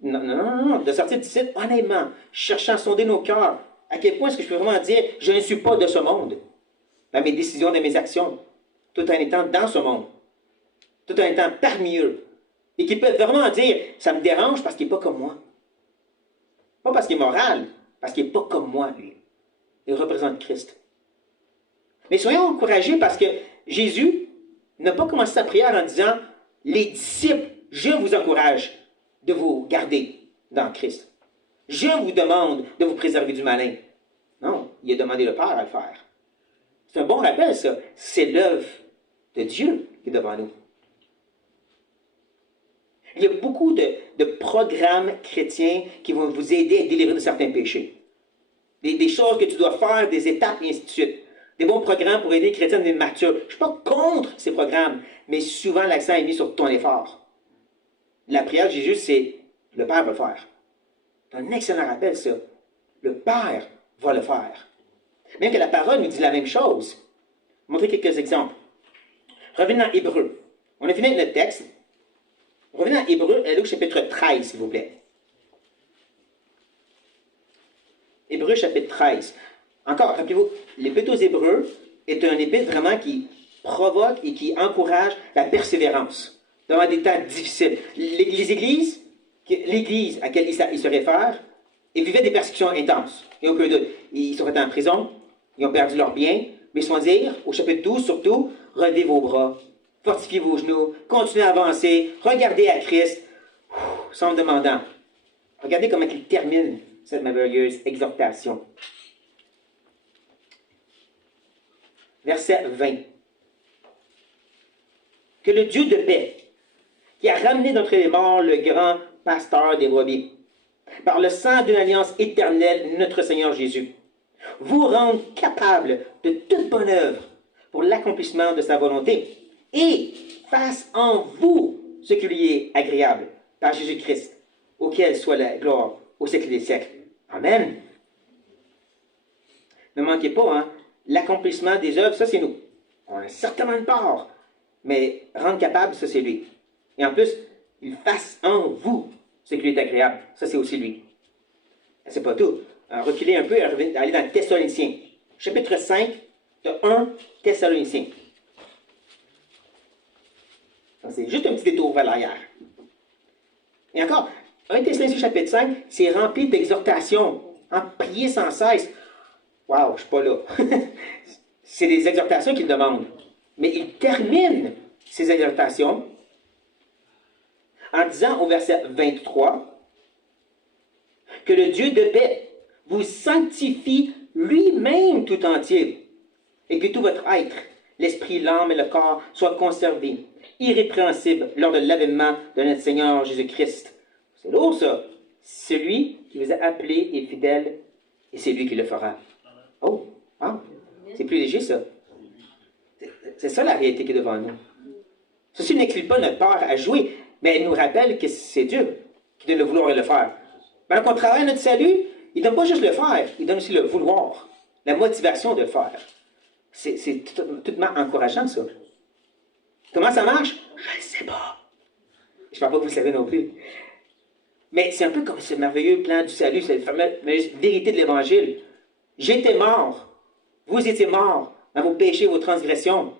Non, non, non, non. De sortir d'ici, honnêtement, cherchant à sonder nos cœurs. À quel point est-ce que je peux vraiment dire, je ne suis pas de ce monde, dans mes décisions, dans mes actions, tout en étant dans ce monde, tout en étant parmi eux. Et qui peuvent vraiment dire, ça me dérange parce qu'il n'est pas comme moi. Pas parce qu'il est moral, parce qu'il n'est pas comme moi, lui. Il représente Christ. Mais soyons encouragés parce que Jésus n'a pas commencé sa prière en disant, les disciples, je vous encourage de vous garder dans Christ. Je vous demande de vous préserver du malin. Non, il a demandé le Père à le faire. C'est un bon rappel, ça. C'est l'œuvre de Dieu qui est devant nous. Il y a beaucoup de programmes chrétiens qui vont vous aider à délivrer de certains péchés. Des choses que tu dois faire, des étapes, et ainsi de suite. Des bons programmes pour aider les chrétiens à devenir matures. Je ne suis pas contre ces programmes, mais souvent l'accent est mis sur ton effort. La prière de Jésus, c'est le Père va le faire. C'est un excellent rappel, ça. Le Père va le faire. Même que la parole nous dit la même chose. Je vais montrer quelques exemples. Revenons dans Hébreu. On a fini avec notre texte. Revenez dans Hébreu, au chapitre 13, s'il vous plaît. Hébreu, chapitre 13. Encore, rappelez-vous, l'épître aux Hébreux est un épître vraiment qui provoque et qui encourage la persévérance dans des temps difficiles. Les églises, l'église à laquelle il se réfère, ils vivaient des persécutions intenses. Il n'y a aucun doute. Ils sont faits en prison, ils ont perdu leurs biens, mais ils se font dire, au chapitre 12 surtout, relevez vos bras, fortifiez vos genoux, continuez à avancer, regardez à Christ, semble demandant. Regardez comment il termine cette merveilleuse exhortation. Verset 20. Que le Dieu de paix, qui a ramené d'entre les morts le grand pasteur des brebis, par le sang d'une alliance éternelle, notre Seigneur Jésus, vous rende capable de toute bonne œuvre pour l'accomplissement de sa volonté et fasse en vous ce qui lui est agréable par Jésus-Christ, auquel soit la gloire au siècle des siècles. Amen. Ne manquez pas, hein? L'accomplissement des œuvres, ça c'est nous. On a certainement une part, mais rendre capable, ça c'est lui. Et en plus, il fasse en vous ce qui lui est agréable. Ça c'est aussi lui. C'est pas tout. Reculer un peu et aller dans Thessaloniciens. Chapitre 5 de 1 Thessaloniciens. C'est juste un petit détour vers l'arrière. Et encore, 1 Thessaloniciens chapitre 5, c'est rempli d'exhortations. Prier sans cesse. Waouh, je ne suis pas là. C'est des exhortations qu'il demande. Mais il termine ces exhortations en disant au verset 23 que le Dieu de paix vous sanctifie lui-même tout entier et que tout votre être, l'esprit, l'âme et le corps soient conservés, irrépréhensibles lors de l'avènement de notre Seigneur Jésus-Christ. C'est lourd ça. Celui qui vous a appelé est fidèle et c'est lui qui le fera. Oh, wow. C'est plus léger ça. C'est ça la réalité qui est devant nous. Ceci n'exclut pas notre peur à jouer, mais elle nous rappelle que c'est Dieu qui donne le vouloir et le faire. Pendant qu'on travaille notre salut, il ne donne pas juste le faire, il donne aussi le vouloir, la motivation de le faire. C'est tout encourageant ça. Comment ça marche? Je ne sais pas. Je ne parle pas que vous le savez non plus. Mais c'est un peu comme ce merveilleux plan du salut, cette fameuse vérité de l'Évangile. J'étais mort, vous étiez morts dans vos péchés et vos transgressions.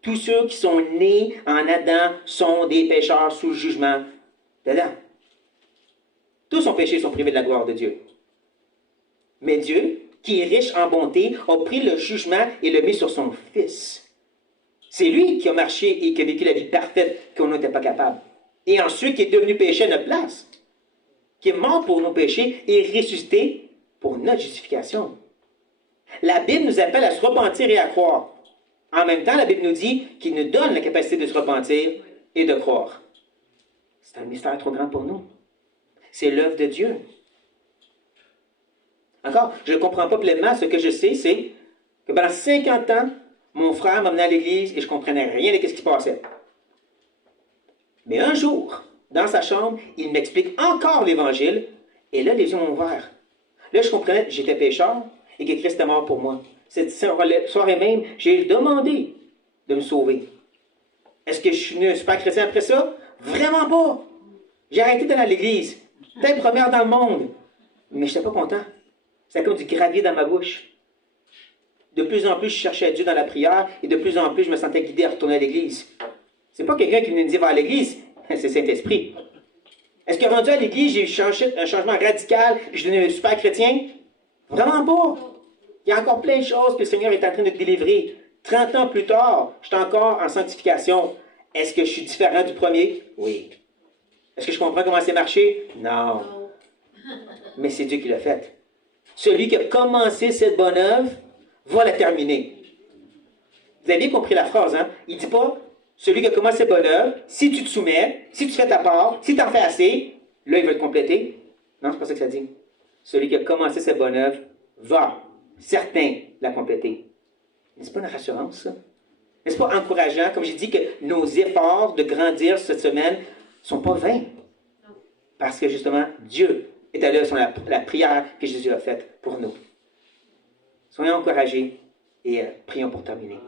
Tous ceux qui sont nés en Adam sont des pécheurs sous le jugement d'Adam. Tous ont péché et sont privés de la gloire de Dieu. Mais Dieu, qui est riche en bonté, a pris le jugement et le mis sur son Fils. C'est lui qui a marché et qui a vécu la vie parfaite qu'on n'était pas capable. Et ensuite, qui est devenu péché à notre place. Qui est mort pour nos péchés et ressuscité pour notre justification. La Bible nous appelle à se repentir et à croire. En même temps, la Bible nous dit qu'il nous donne la capacité de se repentir et de croire. C'est un mystère trop grand pour nous. C'est l'œuvre de Dieu. Encore, je ne comprends pas pleinement. Ce que je sais, c'est que pendant 50 ans, mon frère m'amenait à l'église et je ne comprenais rien de ce qui se passait. Mais un jour, dans sa chambre, il m'explique encore l'Évangile et là, les yeux m'ont ouvert. Là, je comprenais que j'étais pécheur et que Christ est mort pour moi. Cette soirée même, j'ai demandé de me sauver. Est-ce que je suis devenu un super chrétien après ça? Vraiment pas! J'ai arrêté d'aller à l'église. J'étais première dans le monde. Mais je n'étais pas content. C'était comme du gravier dans ma bouche. De plus en plus, je cherchais Dieu dans la prière et de plus en plus, je me sentais guidé à retourner à l'église. C'est pas quelqu'un qui venait me dire va à l'église, c'est Saint-Esprit. Est-ce que rendu à l'église, j'ai eu un changement radical et je suis devenu un super chrétien? Vraiment pas. Il y a encore plein de choses que le Seigneur est en train de délivrer. 30 ans plus tard, je suis encore en sanctification. Est-ce que je suis différent du premier? Oui. Est-ce que je comprends comment c'est marché? Non. Mais c'est Dieu qui l'a fait. Celui qui a commencé cette bonne œuvre va la terminer. Vous avez bien compris la phrase, hein? Il ne dit pas, celui qui a commencé cette bonne œuvre, si tu te soumets, si tu fais ta part, si tu en fais assez, là, il va le compléter. Non, c'est pas ça que ça dit. Celui qui a commencé cette bonne œuvre va, certain, la compléter. N'est-ce pas une rassurance, ça? N'est-ce pas encourageant, comme j'ai dit, que nos efforts de grandir cette semaine ne sont pas vains? Parce que, justement, Dieu est à l'œuvre sur la prière que Jésus a faite pour nous. Soyons encouragés et prions pour terminer.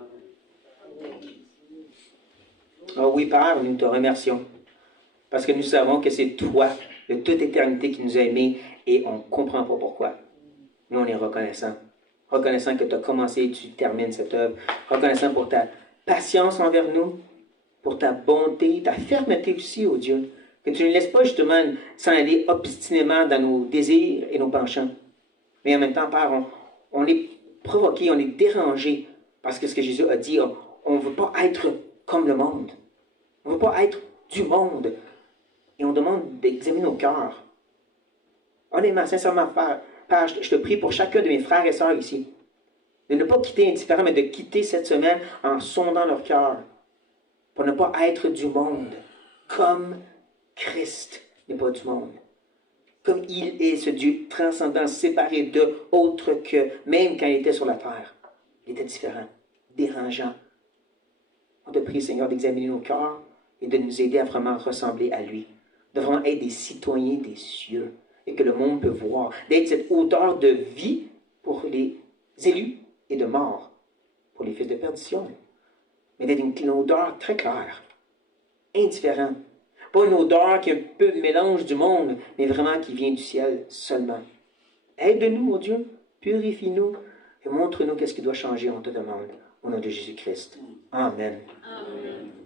Oh oui, Père, nous te remercions. Parce que nous savons que c'est toi, de toute éternité, qui nous a aimés et on ne comprend pas pourquoi. Nous, on est reconnaissants. Reconnaissant que tu as commencé et tu termines cette œuvre. Reconnaissant pour ta patience envers nous, pour ta bonté, ta fermeté aussi, oh Dieu. Que tu ne laisses pas justement s'en aller obstinément dans nos désirs et nos penchants. Mais en même temps, Père, on est provoqué, on est dérangé parce que ce que Jésus a dit, on ne veut pas être comme le monde. On ne veut pas être du monde. Et on demande d'examiner nos cœurs. Honnêtement, sincèrement, Père, je te prie pour chacun de mes frères et sœurs ici, de ne pas quitter indifférent, mais de quitter cette semaine en sondant leur cœur, pour ne pas être du monde, comme Christ n'est pas du monde. Comme il est ce Dieu transcendant, séparé de autre que, même quand il était sur la terre. Il était différent, dérangeant. On te prie, Seigneur, d'examiner nos cœurs et de nous aider à vraiment ressembler à lui, de vraiment être des citoyens des cieux et que le monde peut voir, d'être cette hauteur de vie pour les élus et de mort pour les fils de perdition, mais d'être une odeur très claire, indifférente. Pas une odeur qui est un peu de mélange du monde, mais vraiment qui vient du ciel seulement. Aide-nous, mon Dieu, purifie-nous et montre-nous qu'est-ce qui doit changer, on te demande. Au nom de Jésus-Christ. Amen. Amen.